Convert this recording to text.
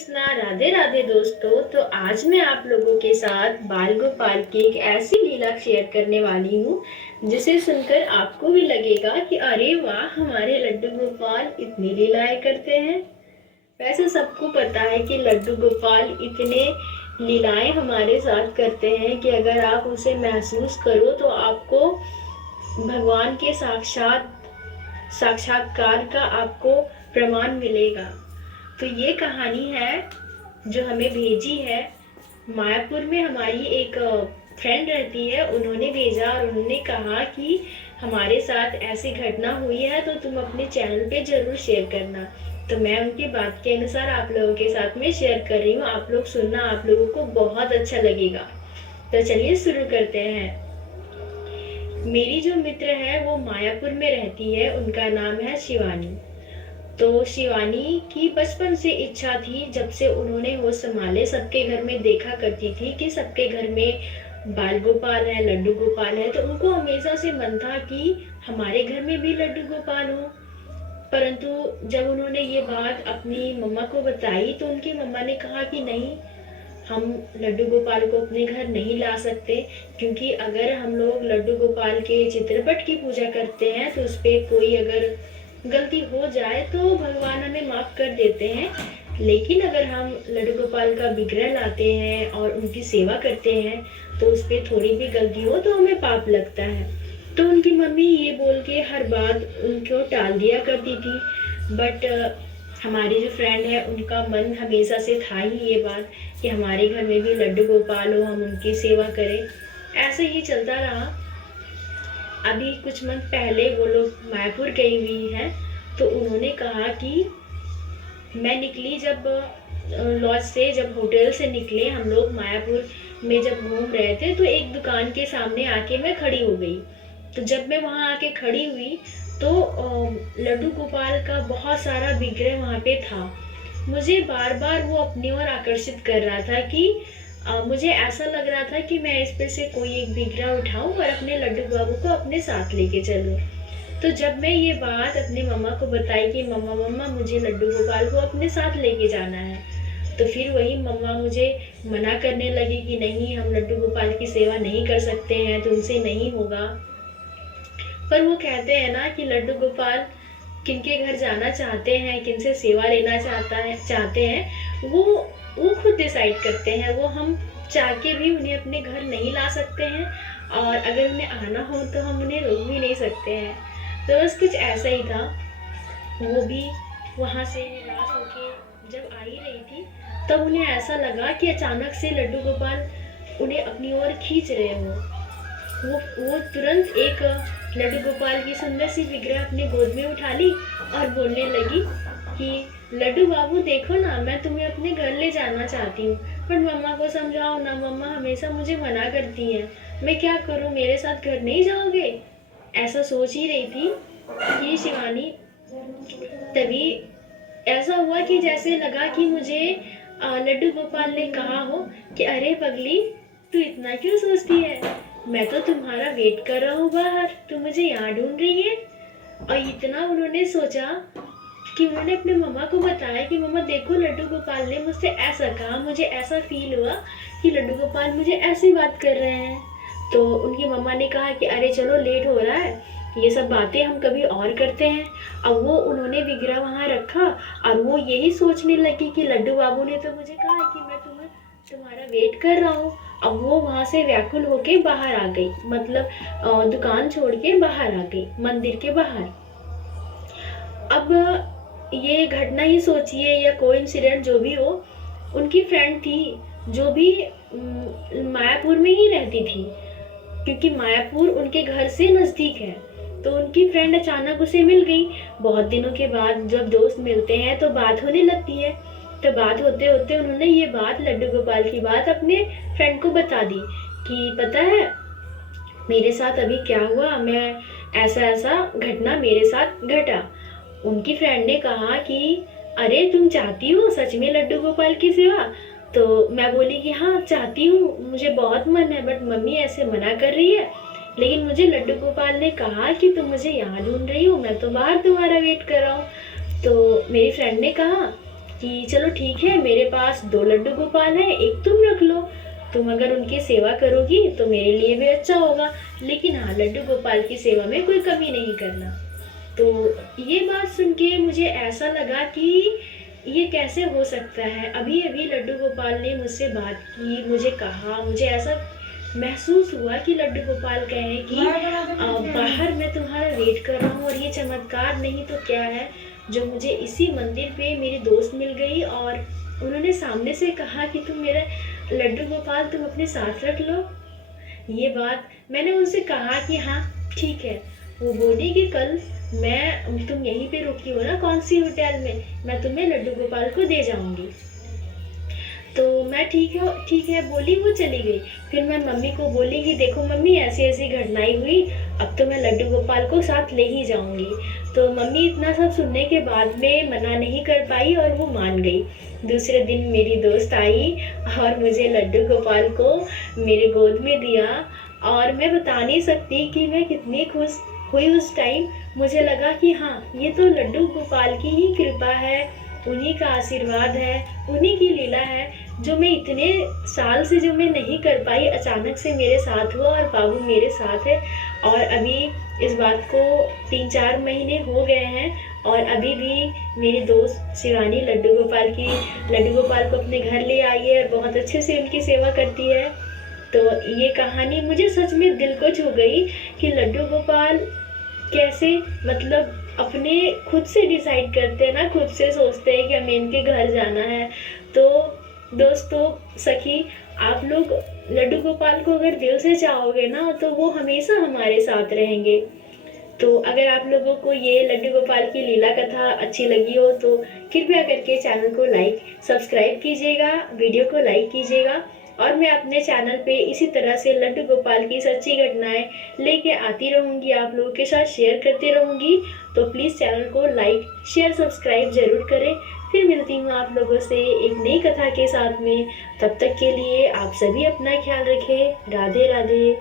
कृष्णा, राधे राधे दोस्तों। तो आज मैं आप लोगों के साथ बाल गोपाल की एक ऐसी लीला शेयर करने वाली हूँ जिसे सुनकर आपको भी लगेगा कि अरे वाह, हमारे लड्डू गोपाल इतनी लीलाएं करते हैं। वैसे सबको पता है कि लड्डू गोपाल इतने लीलाएं हमारे साथ करते हैं कि अगर आप उसे महसूस करो तो आपको भगवान के साक्षात्कार का आपको प्रमाण मिलेगा। तो ये कहानी है जो हमें भेजी है। मायापुर में हमारी एक फ्रेंड रहती है, उन्होंने भेजा और उन्होंने कहा कि हमारे साथ ऐसी घटना हुई है तो तुम अपने चैनल पे जरूर शेयर करना। तो मैं उनकी बात के अनुसार आप लोगों के साथ में शेयर कर रही हूँ। आप लोग सुनना, आप लोगों को बहुत अच्छा लगेगा। तो चलिए शुरू करते हैं। मेरी जो मित्र है वो मायापुर में रहती है, उनका नाम है शिवानी। तो शिवानी की बचपन से इच्छा थी, जब से उन्होंने होश संभाले सबके घर में देखा करती थी कि सबके घर में बाल गोपाल है, लड्डू गोपाल है। तो उनको हमेशा से मन था कि हमारे घर में भी लड्डू गोपाल हो। परंतु जब उन्होंने ये बात अपनी मम्मा को बताई तो उनकी मम्मा ने कहा कि नहीं, हम लड्डू गोपाल को अपने घर नहीं ला सकते, क्योंकि अगर हम लोग लड्डू गोपाल के चित्रपट की पूजा करते हैं तो उस पर कोई अगर गलती हो जाए तो भगवान हमें माफ कर देते हैं। लेकिन अगर हम लड्डू गोपाल का विग्रह लाते हैं और उनकी सेवा करते हैं तो उस पर थोड़ी भी गलती हो तो हमें पाप लगता है। तो उनकी मम्मी ये बोल के हर बात उनको टाल दिया करती थी। बट हमारी जो फ्रेंड है उनका मन हमेशा से था ही ये बात कि हमारे घर में भी लड्डू गोपाल हो, हम उनकी सेवा करें। ऐसे ही चलता रहा। अभी कुछ मंथ पहले वो लोग मायापुर गई हुई हैं। तो उन्होंने कहा कि मैं निकली जब लॉज से, जब होटल से निकले हम लोग मायापुर में जब घूम रहे थे तो एक दुकान के सामने आके मैं खड़ी हो गई। तो जब मैं वहाँ आके खड़ी हुई तो लड्डू गोपाल का बहुत सारा विग्रह वहाँ पे था। मुझे बार बार वो अपनी ओर आकर्षित कर रहा था कि मुझे ऐसा लग रहा था कि मैं इस पे से कोई एक विग्रह उठाऊं और अपने लड्डू बाबू को अपने साथ लेके चलूं। तो जब मैं ये बात अपनी मम्मा को बताई कि मम्मा मम्मा मुझे लड्डू गोपाल को अपने साथ लेके जाना है, तो फिर वही मम्मा मुझे मना करने लगी कि नहीं, हम लड्डू गोपाल की सेवा नहीं कर सकते हैं, तुमसे नहीं होगा। पर वो कहते हैं ना कि लड्डू गोपाल किनके घर जाना चाहते हैं, किनसे सेवा लेना चाहते हैं, वो खुद डिसाइड करते हैं। वो हम चाह के भी उन्हें अपने घर नहीं ला सकते हैं और अगर उन्हें आना हो तो हम उन्हें रोक भी नहीं सकते हैं। तो बस कुछ ऐसा ही था। वो भी वहाँ से निराश होके जब आ ही रही थी तब उन्हें ऐसा लगा कि अचानक से लड्डू गोपाल उन्हें अपनी ओर खींच रहे हो। वो तुरंत एक लड्डू गोपाल की सुंदर सी विग्रह अपनी गोद में उठा ली और बोलने लगी कि लड्डू बाबू देखो ना, मैं तुम्हें अपने घर ले जाना चाहती हूँ, पर मम्मा को समझाओ ना, मम्मा हमेशा मुझे मना करती हैं, मैं क्या करूँ, मेरे साथ घर नहीं जाओगे। ऐसा सोच ही रही थी कि शिवानी, तभी ऐसा हुआ कि जैसे लगा कि मुझे लड्डू गोपाल ने कहा हो कि अरे पगली, तू इतना क्यों सोचती है, मैं तो तुम्हारा वेट कर रहा हूँ बाहर, तू मुझे यहाँ ढूंढ रही है। और इतना उन्होंने सोचा कि उन्होंने अपने मम्मा को बताया कि मम्मा देखो, लड्डू गोपाल ने मुझसे ऐसा कहा, मुझे ऐसा फील हुआ कि लड्डू गोपाल मुझे ऐसी बात कर रहे हैं। तो उनकी मम्मा ने कहा कि अरे चलो, लेट हो रहा है, ये सब बातें हम कभी और करते हैं। अब वो उन्होंने विग्रह वहाँ रखा और वो यही सोचने लगी कि लड्डू बाबू ने तो मुझे कहा कि मैं तुम्हारा वेट कर रहा हूँ। अब वो वहाँ से व्याकुल होके बाहर आ गई, मतलब दुकान छोड़ के बाहर आ गई, मंदिर के बाहर। अब ये घटना ही सोचिए या कोइंसिडेंट जो भी हो, उनकी फ्रेंड थी जो भी मायापुर में ही रहती थी, क्योंकि मायापुर उनके घर से नज़दीक है। तो उनकी फ्रेंड अचानक उसे मिल गई। बहुत दिनों के बाद जब दोस्त मिलते हैं तो बात होने लगती है। तो बात होते होते उन्होंने ये बात, लड्डू गोपाल की बात, अपने फ्रेंड को बता दी कि पता है मेरे साथ अभी क्या हुआ, मैं ऐसा ऐसा घटना मेरे साथ घटा। उनकी फ्रेंड ने कहा कि अरे तुम चाहती हो सच में लड्डू गोपाल की सेवा। तो मैं बोली कि हाँ चाहती हूँ, मुझे बहुत मन है, बट मम्मी ऐसे मना कर रही है। लेकिन मुझे लड्डू गोपाल ने कहा कि तुम मुझे यहाँ ढूंढ रही हो, मैं तो बाहर तुम्हारा वेट कर रहा हूँ। तो मेरी फ्रेंड ने कहा कि चलो ठीक है, मेरे पास 2 लड्डू गोपाल हैं, एक तुम रख लो, तुम अगर उनकी सेवा करोगी तो मेरे लिए भी अच्छा होगा, लेकिन हाँ लड्डू गोपाल की सेवा में कोई कमी नहीं करना। तो ये बात सुन के मुझे ऐसा लगा कि ये कैसे हो सकता है। अभी अभी लड्डू गोपाल ने मुझसे बात की, मुझे कहा, मुझे ऐसा महसूस हुआ कि लड्डू गोपाल कहें कि बाहर मैं तुम्हारा वेट कर रहा हूँ और ये चमत्कार नहीं तो क्या है जो मुझे इसी मंदिर पे मेरी दोस्त मिल गई और उन्होंने सामने से कहा कि तुम मेरा लड्डू गोपाल तुम अपने साथ रख लो। ये बात मैंने उनसे कहा कि हाँ ठीक है। वो बोली कि कल तुम यहीं पे रुकी हो ना कौन सी होटल में, मैं तुम्हें लड्डू गोपाल को दे जाऊंगी। तो मैं ठीक है बोली, वो चली गई। फिर मैं मम्मी को बोली कि देखो मम्मी ऐसी ऐसी घटनाएं हुई, अब तो मैं लड्डू गोपाल को साथ ले ही जाऊंगी। तो मम्मी इतना सब सुनने के बाद में मना नहीं कर पाई और वो मान गई। दूसरे दिन मेरी दोस्त आई और मुझे लड्डू गोपाल को मेरे गोद में दिया और मैं बता नहीं सकती कि मैं कितनी खुश हुई उस टाइम। मुझे लगा कि हाँ ये तो लड्डू गोपाल की ही कृपा है, उन्हीं का आशीर्वाद है, उन्हीं की लीला है जो मैं इतने साल से जो मैं नहीं कर पाई अचानक से मेरे साथ हुआ और बाबू मेरे साथ है। और अभी इस बात को 3-4 महीने हो गए हैं और अभी भी मेरी दोस्त शिवानी लड्डू गोपाल को अपने घर ले आई है और बहुत अच्छे से उनकी सेवा करती है। तो ये कहानी मुझे सच में दिल को छू गई कि लड्डू गोपाल कैसे मतलब अपने खुद से डिसाइड करते हैं ना, खुद से सोचते हैं कि हमें इनके घर जाना है। तो दोस्तों सखी, आप लोग लड्डू गोपाल को अगर दिल से चाहोगे ना तो वो हमेशा हमारे साथ रहेंगे। तो अगर आप लोगों को ये लड्डू गोपाल की लीला कथा अच्छी लगी हो तो कृपया करके चैनल को लाइक सब्सक्राइब कीजिएगा, वीडियो को लाइक कीजिएगा और मैं अपने चैनल पे इसी तरह से लड्डू गोपाल की सच्ची घटनाएं लेके आती रहूँगी, आप लोगों के साथ शेयर करती रहूँगी। तो प्लीज़ चैनल को लाइक शेयर सब्सक्राइब ज़रूर करें। फिर मिलती हूँ आप लोगों से एक नई कथा के साथ में। तब तक के लिए आप सभी अपना ख्याल रखें। राधे राधे।